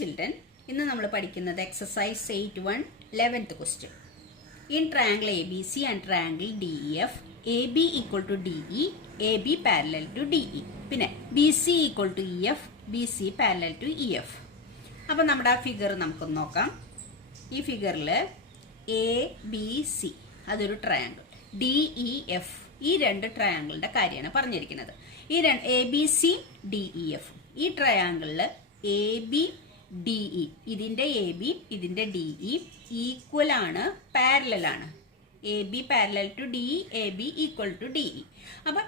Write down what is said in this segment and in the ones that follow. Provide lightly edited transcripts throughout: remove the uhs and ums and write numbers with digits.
children, ഇന്ന് നമ്മൾ പഠിക്കുന്നത് exercise 8.1 11th question. In triangle ABC and triangle DEF, AB equal to DE, AB parallel to DE. പിന്നെ BC equal to EF, BC parallel to EF. അപ്പോൾ നമ്മുടെ ആ figure നമുക്ക് നോക്കാം. ഈ ഫിഗറിൽ ABC അതൊരു ട്രയാങ്കിൾ, DEF ഈ രണ്ട് ട്രയാങ്കിളിന്റെ കാര്യമാണ് പറഞ്ഞിരിക്കുന്നത്. ഈ ABC DEF ഈ ട്രയാങ്കിളിൽ ABDE ഇതിന്റെ AB ഇതിന്റെ DE ഈക്വൽ ആണ്, പാരലൽ ആണ്. AB parallel to DE, AB equal to DE. അപ്പൊ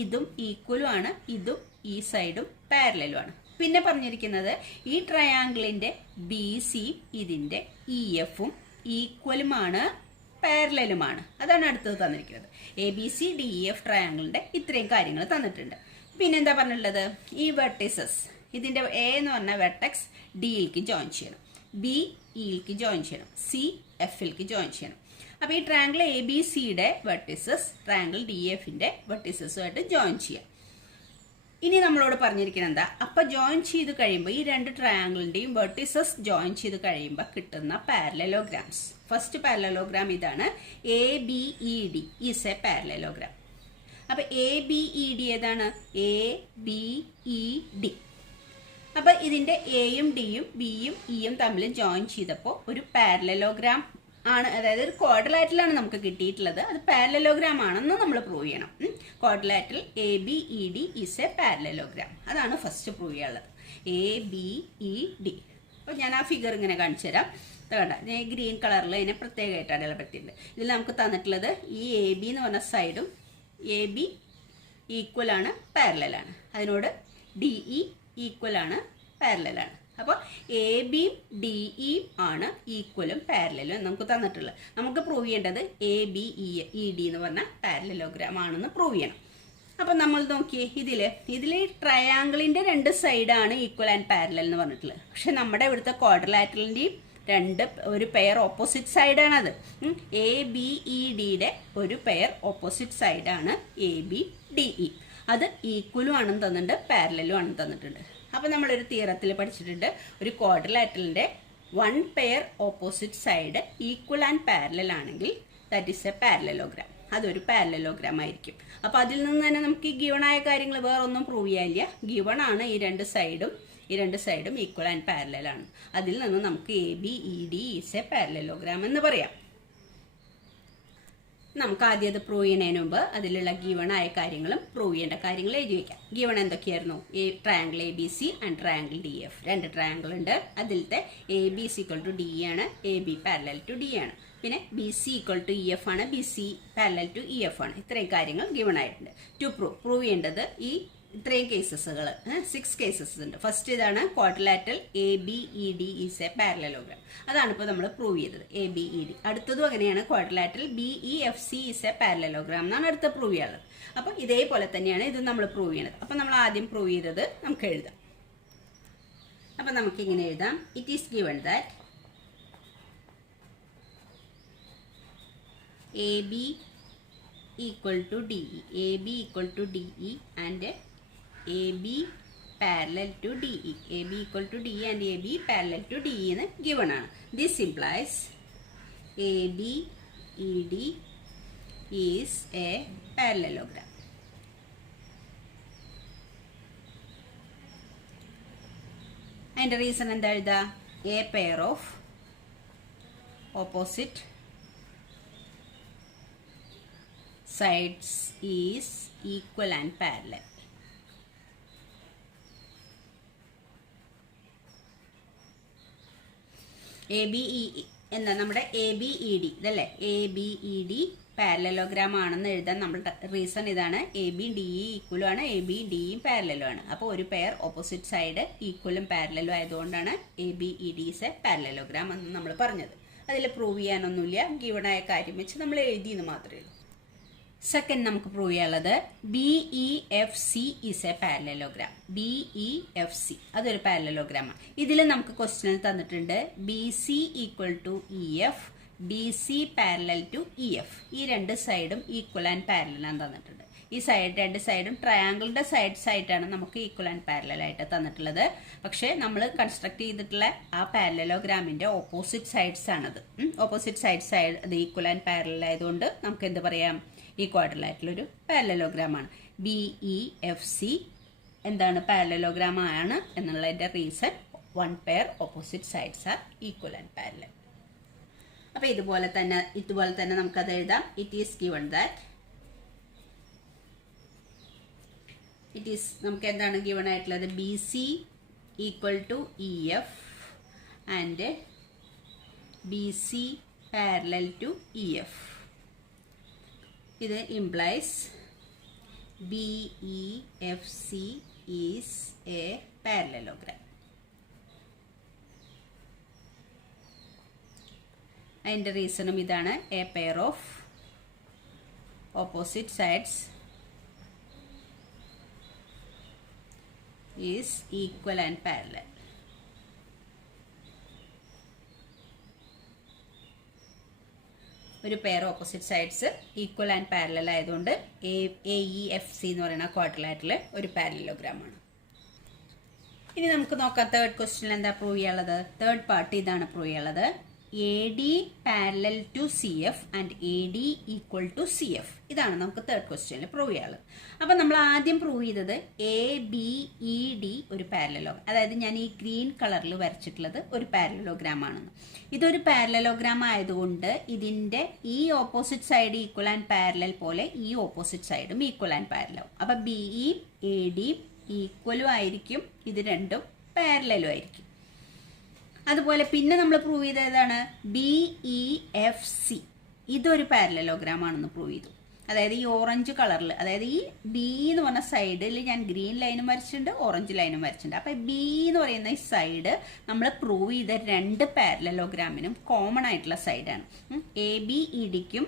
ഇതും ഈക്വലും ആണ്, ഇതും ഈ സൈഡും പാരലലും ആണ്. പിന്നെ പറഞ്ഞിരിക്കുന്നത് ഈ ട്രയാങ്കിളിന്റെ BC ഇതിന്റെ EFഉം ഈക്വലുമാണ്, പാരലലുമാണ്. അതാണ് അടുത്തത് തന്നിരിക്കുന്നത്. ABC DEF ട്രയാങ്കിളിന്റെ ഇത്രയും കാര്യങ്ങൾ തന്നിട്ടുണ്ട്. പിന്നെന്താ പറഞ്ഞിട്ടുള്ളത്, ഈ വെർട്ടിസസ് ഇതിന്റെ A എന്ന് പറഞ്ഞ വെർട്ടെക്സ് ഡിയിലേക്ക് ജോയിൻ ചെയ്യണം, B ഇയിലേക്ക് ജോയിൻ ചെയ്യണം, C Fയിലേക്ക് ജോയിൻ ചെയ്യണം. അപ്പൊ ഈ ട്രയാങ്കിൾ ABCയുടെ വെർട്ടിസസ് ട്രയാങ്കിൾ DEFന്റെ വെർട്ടിസസുമായിട്ട് ജോയിൻ ചെയ്യാം. ഇനി നമ്മളോട് പറഞ്ഞിരിക്കുന്നത് എന്താ, അപ്പൊ ജോയിൻ ചെയ്ത് കഴിയുമ്പോൾ ഈ രണ്ട് ട്രയാങ്കിളിന്റെയും വെർട്ടിസസ് ജോയിൻ ചെയ്ത് കഴിയുമ്പോൾ കിട്ടുന്ന പാരലലോഗ്രാംസ്. ഫസ്റ്റ് പാരലലോഗ്രാം ഇതാണ്, ABED ഈസ് എ പാരലലോഗ്രാം. അപ്പൊ ABED ഏതാണ്, ABED. അപ്പൊ ഇതിന്റെ എയും ഡിയും ബിയും ഇയും തമ്മിൽ ജോയിൻ ചെയ്തപ്പോൾ ഒരു പാരലലോഗ്രാം ആണ്, അതായത് ഒരു ക്വാഡ്രിലാറ്ററലാണ് നമുക്ക് കിട്ടിയിട്ടുള്ളത്. അത് പാരലലോഗ്രാം ആണെന്ന് നമ്മൾ പ്രൂവ് ചെയ്യണം. Quadrilateral ABED is a parallelogram. അതാണ് ഫസ്റ്റ് പ്രൂവ് ചെയ്യാനുള്ളത്, ABED. അപ്പോൾ ഞാൻ ആ ഫിഗർ ഇങ്ങനെ കാണിച്ചു തരാം. വേണ്ട, ഞാൻ ഗ്രീൻ കളറിൽ അതിനെ പ്രത്യേകമായിട്ട് അടയാളപ്പെടുത്തിയിട്ടുണ്ട്. ഇതിൽ നമുക്ക് തന്നിട്ടുള്ളത് ഈ AB എന്ന് പറഞ്ഞ സൈഡും AB ഈക്വൽ ആണ്, പാരലലാണ്. അതിനോട് DE ഈക്വൽ ആണ്, പാരലലാണ്. അപ്പോൾ ABയും DEയും ആണ് ഈക്വലും പാരലലും നമുക്ക് തന്നിട്ടുള്ളത്. നമുക്ക് പ്രൂവ് ചെയ്യേണ്ടത് ABED എന്ന് പറഞ്ഞ പാരലലോഗ്രാം ആണെന്ന് പ്രൂവ് ചെയ്യണം. അപ്പം നമ്മൾ നോക്കിയേ, ഇതിൽ ട്രയാങ്കിളിന്റെ രണ്ട് സൈഡാണ് ഈക്വൽ ആൻഡ് പാരലൽ എന്ന് പറഞ്ഞിട്ടുള്ളത്. പക്ഷെ നമ്മുടെ ഇവിടുത്തെ ക്വാഡ്രിലാറ്ററലിന്റെയും ഒരു പെയർ ഓപ്പോസിറ്റ് സൈഡാണത്. ABEDയുടെ ഒരു പെയർ ഓപ്പോസിറ്റ് സൈഡാണ് ABDE. അത് ഈക്വലും ആണെന്ന് തന്നിട്ടുണ്ട്, പാരലലും ആണെന്ന് തന്നിട്ടുണ്ട്. അപ്പം നമ്മളൊരു തിയറത്തിൽ പഠിച്ചിട്ടുണ്ട്, ഒരു ക്വാഡ്രിലാറ്ററലിന്റെ one pair opposite side equal and parallel ആണെങ്കിൽ ദാറ്റ് ഈസ് എ പാരലലോഗ്രാം. അതൊരു പാരലലോഗ്രാം ആയിരിക്കും. അപ്പം അതിൽ നിന്ന് തന്നെ നമുക്ക് ഈ ഗിവണായ കാര്യങ്ങൾ വേറെ ഒന്നും പ്രൂവ് ചെയ്യാനില്ല. ഗിവൺ ആണ് ഈ രണ്ട് സൈഡും ഈക്വൽ ആൻഡ് പാരലൽ ആണ്. അതിൽ നിന്ന് നമുക്ക് ABED ഈസ് എ പാരലലോഗ്രാം എന്ന് പറയാം. നമുക്ക് ആദ്യം അത് പ്രൂവ് ചെയ്യുന്നതിന് മുമ്പ് അതിലുള്ള ഗിവൺ ആയ കാര്യങ്ങളും പ്രൂവ് ചെയ്യേണ്ട കാര്യങ്ങൾ എഴുതി വെക്കാം. ഗിവൺ എന്തൊക്കെയായിരുന്നു, triangle ABC and triangle DF രണ്ട് ട്രയാങ്കിൾ ഉണ്ട്. അതിലത്തെ ABC ഈക്വൽ ടു DE ആണ്, AB പാരലൽ ടു DE ആണ്. പിന്നെ BC ഈക്വൽ ടു EF ആണ്, BC പാരലൽ ടു EF ആണ്. ഇത്രയും കാര്യങ്ങൾ ഗിവൺ ആയിട്ടുണ്ട്. ടു പ്രൂവ് ചെയ്യേണ്ടത് ഈ ഇത്രയും കേസസുകൾ 6 കേസസ് ഉണ്ട്. ഫസ്റ്റ് ഇതാണ് quadrilateral ABED is a parallelogram. അതാണ് ഇപ്പോൾ നമ്മൾ പ്രൂവ് ചെയ്തത്, ABED. അടുത്തതും അങ്ങനെയാണ്, quadrilateral BEFC is a parallelogram എന്നാണ് അടുത്ത പ്രൂവ് ചെയ്യാനുള്ളത്. അപ്പോൾ ഇതേപോലെ തന്നെയാണ് ഇത് നമ്മൾ പ്രൂവ് ചെയ്യണത്. അപ്പോൾ നമ്മൾ ആദ്യം പ്രൂവ് ചെയ്തത് നമുക്ക് എഴുതാം. അപ്പം നമുക്ക് ഇങ്ങനെ എഴുതാം, it is given that AB equal to DE, AB equal to DE and AB parallel to DE, AB equal to DE and AB parallel to DE എന്ന് given ആണ്. This implies ABED is a parallelogram. അതിൻ്റെ reason എന്താ എഴുതാ, a pair of opposite sides is equal and parallel. എന്താ നമ്മുടെ ABED ഇതല്ലേ, ABED parallelogram ആണെന്ന് എഴുതാൻ നമ്മുടെ റീസൺ ഇതാണ്. ABDE ഈക്വലും ആണ്, ABDയും പാരലലും ആണ്. അപ്പോൾ ഒരു പെയർ ഓപ്പോസിറ്റ് സൈഡ് ഈക്വലും പാരലലും ആയതുകൊണ്ടാണ് ABED ഈസ് എ പാരലലോഗ്രാം എന്ന് നമ്മൾ പറഞ്ഞത്. അതിൽ പ്രൂവ് ചെയ്യാനൊന്നുമില്ല, ഗിവണായ കാര്യം വെച്ച് നമ്മൾ എഴുതിയെന്ന് മാത്രമേ ഉള്ളൂ. സെക്കൻഡ് നമുക്ക് പ്രൂവ് ചെയ്യാനുള്ളത് BEFC is a parallelogram. BEFC അതൊരു പാരലലോഗ്രാമാണ്. ഇതിൽ നമുക്ക് ക്വസ്റ്റ്യനിൽ തന്നിട്ടുണ്ട് BC equal to EF, BC parallel to EF. ഈ രണ്ട് സൈഡും ഈക്വൽ ആൻഡ് പാരലൽ ആണ് തന്നിട്ടുണ്ട്. ഈ സൈഡ് രണ്ട് സൈഡും ട്രയാങ്കിളിന്റെ സൈഡ്സ് ആയിട്ടാണ് നമുക്ക് ഈക്വൽ ആൻഡ് പാരലൽ ആയിട്ട് തന്നിട്ടുള്ളത്. പക്ഷേ നമ്മൾ കൺസ്ട്രക്ട് ചെയ്തിട്ടുള്ള ആ പാരലലോഗ്രാമിന്റെ ഓപ്പോസിറ്റ് സൈഡ്സ് ആണത്. ഓപ്പോസിറ്റ് സൈഡ്സ് അത് ഈക്വൽ ആൻഡ് പാരലൽ ആയതുകൊണ്ട് നമുക്ക് എന്ത് പറയാം, ഈക്വാഡ്രിലായിട്ടുള്ള ഒരു പാരലലോഗ്രാം ആണ്. BEFC എന്താണ്, പാരലലോഗ്രാം ആണ് എന്നുള്ളതിന്റെ reason one pair opposite sides are equal and parallel. അപ്പൊ ഇതുപോലെ തന്നെ നമുക്കത് എഴുതാം. ഇറ്റ് ഈസ് ഗിവൺ ദാറ്റ് നമുക്ക് എന്താണ് ഗിവൺ ആയിട്ടുള്ളത്, BC equal to EF and BC parallel to EF. ഇത് implies BEFC is a parallelogram. അതിന്റെ റീസണും ഇതാണ്, a pair of opposite sides is equal and parallel. ഒരു pair opposite sides equal and parallel ആയതുകൊണ്ട് AEFC എന്ന് പറയുന്ന quadrilateral ഒരു parallelogram ആണ്. ഇനി നമുക്ക് നോക്കാം തേർഡ് ക്വസ്റ്റ്യൻ എന്താ പ്രൂവ് ചെയ്യാനുള്ളത്. തേർഡ് പാർട്ട് ഇതാണ് പ്രൂവ് ചെയ്യാനുള്ളത്. AD parallel to CF and AD equal to CF. ഇതാണ് നമുക്ക് തേർഡ് ക്വസ്റ്റ്യനിൽ പ്രൂവ് ചെയ്യാനുള്ളത്. അപ്പൊ നമ്മൾ ആദ്യം പ്രൂവ് ചെയ്തത് ABED ഒരു പാരലലോഗ്രാം, അതായത് ഞാൻ ഈ ഗ്രീൻ കളറിൽ വരച്ചിട്ടുള്ളത് ഒരു പാരലലോഗ്രാം ആണെന്ന്. ഇതൊരു പാരലലോഗ്രാം ആയതുകൊണ്ട് ഇതിന്റെ ഈ opposite side equal and parallel പോലെ ഈ ഓപ്പോസിറ്റ് സൈഡും ഈക്വൽ ആൻഡ് പാരലൽ ആവും. അപ്പൊ BE AD ഈക്വലും ആയിരിക്കും, ഇത് രണ്ടും പാരലലും ആയിരിക്കും. അതുപോലെ പിന്നെ നമ്മൾ പ്രൂവ് ചെയ്തതാണ് BEFC, ഇതൊരു പാരലലോഗ്രാം ആണെന്ന് പ്രൂവ് ചെയ്തു. അതായത് ഈ ഓറഞ്ച് കളറിൽ, അതായത് ഈ B എന്ന് പറഞ്ഞ സൈഡിൽ ഞാൻ ഗ്രീൻ ലൈനും വരച്ചിട്ടുണ്ട്, ഓറഞ്ച് ലൈനും വരച്ചിട്ടുണ്ട്. അപ്പൊ B എന്ന് പറയുന്ന ഈ സൈഡ് നമ്മൾ പ്രൂവ് ചെയ്ത രണ്ട് പാരലലോഗ്രാമിനും കോമൺ ആയിട്ടുള്ള സൈഡാണ്. ABEDക്കും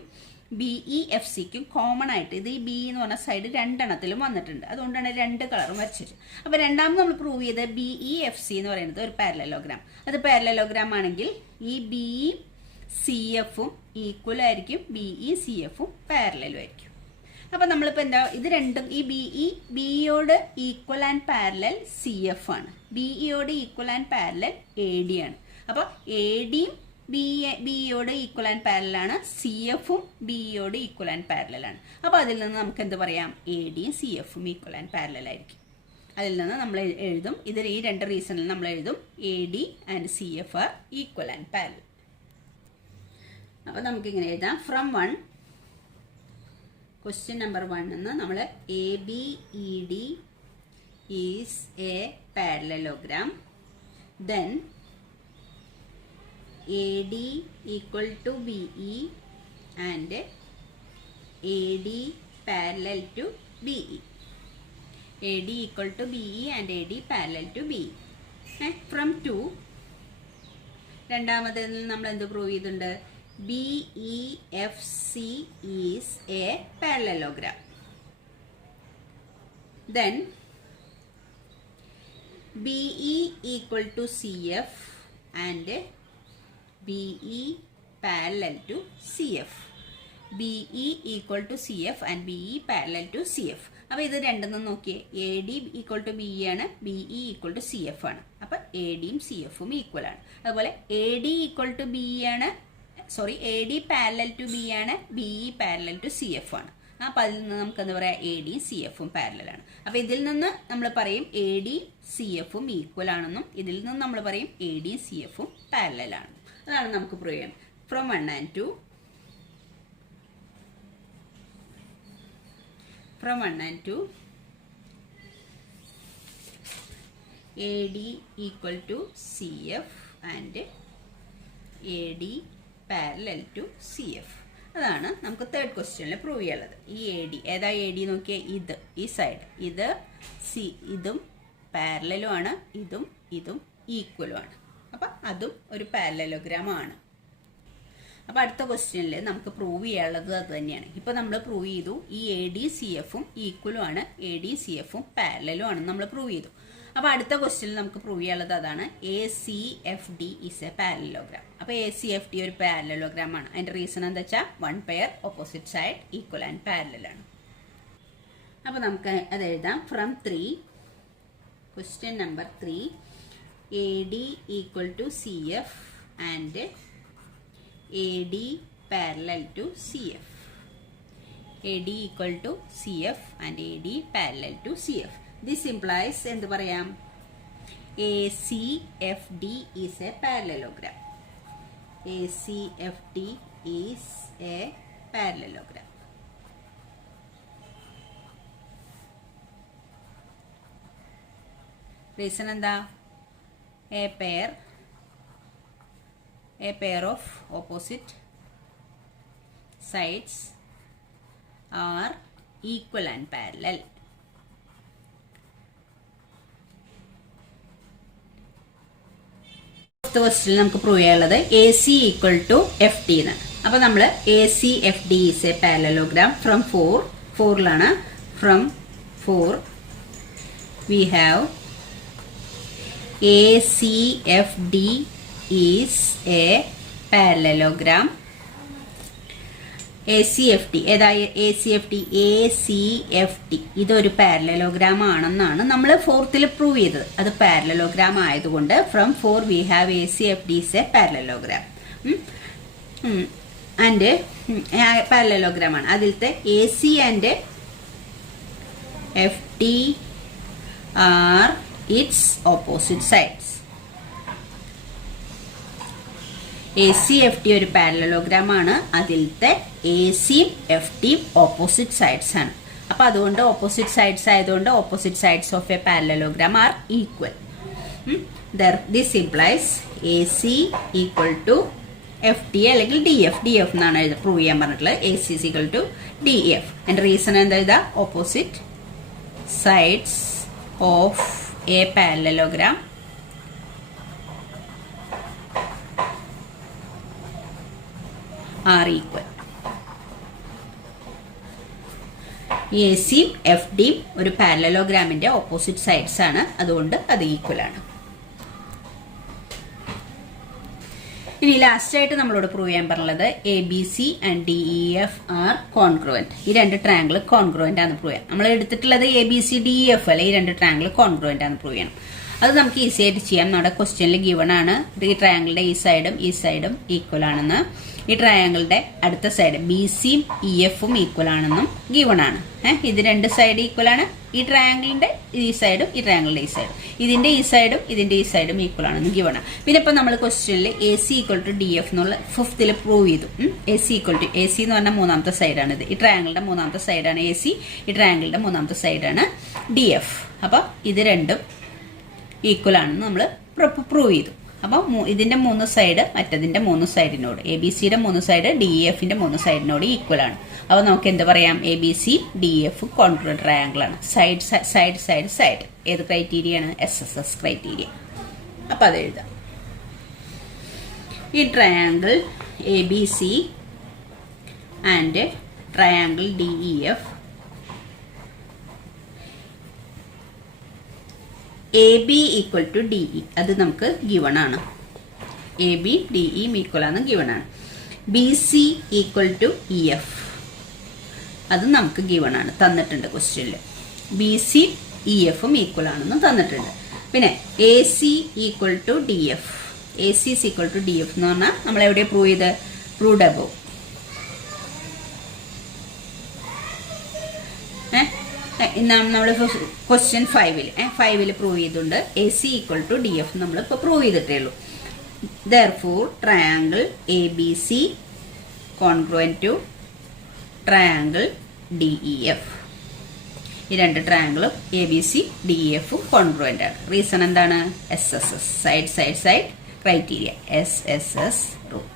BEFCക്കും കോമൺ ആയിട്ട് ഇത് ഈ B എന്ന് പറഞ്ഞ സൈഡ് രണ്ടെണ്ണത്തിലും വന്നിട്ടുണ്ട്. അതുകൊണ്ടാണ് രണ്ട് കളറും വരച്ചിട്ട്. അപ്പൊ രണ്ടാമത് നമ്മൾ പ്രൂവ് ചെയ്ത് BEFC എന്ന് പറയുന്നത് ഒരു പാരലലോഗ്രാം. അത് പാരലലോഗ്രാം ആണെങ്കിൽ ഈ BECFും ഈക്വൽ ആയിരിക്കും, BECFും പാരലലും ആയിരിക്കും. അപ്പൊ നമ്മളിപ്പോ എന്താ, ഇത് രണ്ടും ഈ BEയോട് ഈക്വൽ ആൻഡ് പാരലൽ CF ആണ്, BEയോട് ഈക്വൽ ആൻഡ് പാരലൽ AD ആണ്. അപ്പൊ ADയും BEയോട് ഈക്വൽ ആൻഡ് പാരലൽ ആണ്, CFും BEയോട് ഈക്വൽ ആൻഡ് പാരലൽ ആണ്. അപ്പൊ അതിൽ നിന്ന് നമുക്ക് എന്ത് പറയാം, ADയും CFും ഈക്വൽ ആൻഡ് പാരലൽ ആയിരിക്കും. അതിൽ നിന്ന് നമ്മൾ എഴുതും, ഇതിൽ ഈ രണ്ട് റീസണിൽ നമ്മൾ എഴുതും AD and CF are equal and parallel. അപ്പൊ നമുക്കിങ്ങനെ എഴുതാം, ഫ്രം 1 ക്വസ്റ്റ്യൻ നമ്പർ 1 എന്ന് നമ്മൾ ABED is a parallelogram, then AD equal to BE and AD parallel to BE. AD equal to BE and AD parallel to BE. From 2, രണ്ടാമതിൽ നമ്മൾ എന്ത് prove ചെയ്തിട്ടുണ്ട്, BEFC is a parallelogram. Then BE equal to CF and BE parallel to CF. BE equal to CF and BE parallel to CF. അപ്പോൾ ഇത് രണ്ടെണ്ണം നോക്കിയേ, AD equal to BE ആണ്, BE equal to CF ആണ്. അപ്പൊ ADയും CFും equal ആണ്. അതുപോലെ AD ഈക്വൽ ടു BE ആണ്, sorry AD parallel to BE ആണ്, BE പാരലൽ ടു CF ആണ്. അപ്പൊ അതിൽ നിന്ന് നമുക്ക് എന്താ പറയാ, ADയും CFും പാരലൽ ആണ്. അപ്പൊ ഇതിൽ നിന്ന് നമ്മൾ പറയും AD CFും ഈക്വൽ ആണെന്നും, ഇതിൽ നിന്ന് നമ്മൾ പറയും ADയും CFും പാരലൽ ആണെന്നും. അതാണ് നമുക്ക് പ്രൂവ് ചെയ്യാം. From 1 and 2, from 1 and 2, AD equal to CF and AD parallel to CF. അതാണ് നമുക്ക് തേർഡ് ക്വസ്റ്റ്യനിൽ പ്രൂവ് ചെയ്യാനുള്ളത്. ഈ AD ഏതാ, AD നോക്കിയേ, ഇത് ഈ സൈഡ്, ഇത് ഇതും പാരലലും ആണ്, ഇതും ഈക്വലും ആണ്. അപ്പൊ അതും ഒരു പാരലലോഗ്രാം ആണ്. അപ്പൊ അടുത്ത ക്വസ്റ്റ്യനിൽ നമുക്ക് പ്രൂവ് ചെയ്യാനുള്ളത് അത് തന്നെയാണ്. ഇപ്പൊ നമ്മൾ പ്രൂവ് ചെയ്തു ഈ AD CFും ഈക്വലും ആണ്, AD CFും പാരലലും ആണെന്ന് നമ്മൾ പ്രൂവ് ചെയ്തു. അപ്പൊ അടുത്ത ക്വസ്റ്റ്യനിൽ നമുക്ക് പ്രൂവ് ചെയ്യാനുള്ളത് അതാണ്, ACFD ഈസ് എ പാരലലോഗ്രാം. അപ്പൊ ACFD ഒരു പാരലലോഗ്രാം ആണ്. അതിന്റെ റീസൺ എന്താ വെച്ചാൽ one pair opposite side equal and parallel ആണ്. അപ്പോൾ നമുക്ക് അത് എഴുതാം. From 3, question number 3, AD equal to CF and AD parallel to CF. AD equal to CF and AD parallel to CF. This implies എന്ത് പറയാം, ACFD is a parallelogram. ACFD is a parallelogram. Reason എന്താ, a pair of opposite sides are equal and parallel. Question നമുക്ക് prove ചെയ്യാനുള്ളത് AC equal to FD എന്നാണ്. അപ്പൊ നമ്മൾ ACFD is a parallelogram from 4ലാണ്. From 4 we have ACFD is a parallelogram. ACFD ഏതായ ACFD ഇതൊരു parallelogram ആണെന്നാണ് നമ്മൾ 4th prove ചെയ്തത്. അത് പാരലലോഗ്രാം ആയതുകൊണ്ട് from 4 we have ACFD is a parallelogram. And parallelogram ആണ്. അതിലത്തെ AC and FD are its opposite sides. ACFD ഒരു parallelogram ആണ്. അതിലത്തെ ACയും FDയും ഓപ്പോസിറ്റ് സൈഡ്സ് ആണ്. അപ്പൊ അതുകൊണ്ട് ഓപ്പോസിറ്റ് സൈഡ്സ് ആയതുകൊണ്ട് opposite sides of a parallelogram are equal. This implies AC equal to FD അല്ലെങ്കിൽ DF എന്നാണ് പ്രൂവ് ചെയ്യാൻ പറഞ്ഞിട്ടുള്ളത്. AC is equal to DF. And reason എന്താ, ഇതാ opposite sides of a parallelogram are equal. ACയും FDയും ഒരു പാരലലോഗ്രാമിന്റെ ഓപ്പോസിറ്റ് സൈഡ്സ് ആണ്, അതുകൊണ്ട് അത് ഈക്വൽ ആണ്. ഇനി ലാസ്റ്റ് ആയിട്ട് നമ്മളോട് പ്രൂവ് ചെയ്യാൻ പറഞ്ഞത് ABC and DEF are congruent. ഈ രണ്ട് ട്രയാങ്കിൾ കോൺഗ്രുവന്റ് ആണ് പ്രൂവ് ചെയ്യാം. നമ്മൾ എടുത്തിട്ടുള്ളത് ABC DEF അല്ല, ഈ രണ്ട് ട്രയാങ്കിൾ കോൺഗ്രുവന്റ് ആണ് പ്രൂവ് ചെയ്യണം. അത് നമുക്ക് ഈസി ആയിട്ട് ചെയ്യാം. നമ്മുടെ ക്വസ്റ്റ്യനിൽ ഗിവൺ ആണ് ഈ ട്രയാങ്കിളിന്റെ ഈ സൈഡും ഈക്വൽ ആണെന്ന്. ഈ ട്രയാങ്കിളിന്റെ അടുത്ത സൈഡ് BCയും EFഉം ഈക്വൽ ആണെന്നും ഗിവൺ ആണ്. ഇത് രണ്ട് സൈഡ് ഈക്വൽ ആണ്. ഈ ട്രയാങ്കിളിന്റെ ഈ സൈഡും ഈ ട്രയാങ്കിളിന്റെ ഈ സൈഡും, ഇതിന്റെ ഈ സൈഡും ഇതിന്റെ ഈ സൈഡും ഈക്വൽ ആണെന്ന് ഗിവൺ ആണ്. പിന്നെ ഇപ്പൊ നമ്മൾ ക്വസ്റ്റ്യനിൽ AC ഈക്വൽ ടു DF എന്നുള്ള 5th പ്രൂവ് ചെയ്തു. AC ഈക്വൽ ടു AC എന്ന് പറഞ്ഞാൽ മൂന്നാമത്തെ സൈഡാണ് ഇത്. ഈ ട്രയാങ്കിളിന്റെ മൂന്നാമത്തെ സൈഡാണ് AC, ഈ ട്രയാങ്കിളിന്റെ മൂന്നാമത്തെ സൈഡാണ് DF. അപ്പൊ ഇത് രണ്ടും ഈക്വൽ ആണെന്ന് നമ്മൾ പ്രൂവ് ചെയ്തു. അപ്പൊ ഇതിന്റെ 3 സൈഡ് മറ്റതിന്റെ 3 സൈഡിനോട്, ABCയുടെ 3 സൈഡ് DEFന്റെ 3 സൈഡിനോട് ഈക്വൽ ആണ്. അപ്പൊ നമുക്ക് എന്ത് പറയാം, ABC DF കോൺഗ്രുവന്റ് ട്രയാങ്കിൾ ആണ്. സൈഡ് ഏത് ക്രൈറ്റീരിയ ആണ്, SSS ക്രൈറ്റീരിയ. അപ്പൊ അത് എഴുതാം. ഈ triangle ABC and triangle DEF AB equal to DE അത് നമുക്ക് ഗിവൺ ആണ്. AB DE ഈക്വൽ ആണ്, ഗിവൺ ആണ്. BC ഈക്വൽ ടു EF അത് നമുക്ക് ഗിവൺ ആണ്, തന്നിട്ടുണ്ട് ക്വസ്റ്റ്യനിൽ. BC EFഉം ഈക്വൽ ആണെന്ന് തന്നിട്ടുണ്ട്. പിന്നെ AC equal to DF, AC equal to DF എന്ന് പറഞ്ഞാൽ നമ്മൾ എവിടെ പ്രൂവ് ചെയ്ത്, പ്രൂവ്ഡ് അബോവ്. നമ്മൾ ക്വസ്റ്റ്യൻ 5ൽ പ്രൂവ് ചെയ്തിട്ടുണ്ട്. AC ഈക്വൽ ടു DF നമ്മൾ ഇപ്പോൾ പ്രൂവ് ചെയ്തിട്ടേ ഉള്ളൂ. Therefore triangle ABC congruent to triangle DEF. ഈ രണ്ട് ട്രയാങ്കിളും ABC DEFഉം കോൺഗ്രുവന്റ് ആണ്. റീസൺ എന്താണ്, SSS side criteria, SSS rule.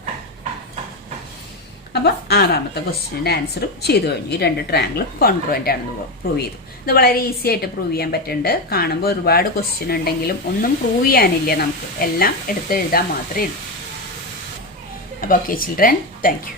അപ്പൊ 6ാമത്തെ ക്വസ്റ്റ്യന്റെ ആൻസറും ചെയ്തു കഴിഞ്ഞു. ഈ രണ്ട് ട്രയാങ്കിളും കോൺഗ്രുവന്റ് ആണെന്ന് പ്രൂവ് ചെയ്തു. ഇത് വളരെ ഈസി ആയിട്ട് പ്രൂവ് ചെയ്യാൻ പറ്റുന്നുണ്ട്. കാണുമ്പോൾ ഒരുപാട് ക്വസ്റ്റ്യൻ ഉണ്ടെങ്കിലും ഒന്നും പ്രൂവ് ചെയ്യാനില്ല, നമുക്ക് എല്ലാം എടുത്ത് എഴുതാൻ മാത്രമേ ഉള്ളൂ. അപ്പോൾ ഓക്കെ ചിൽഡ്രൻ, താങ്ക് യു.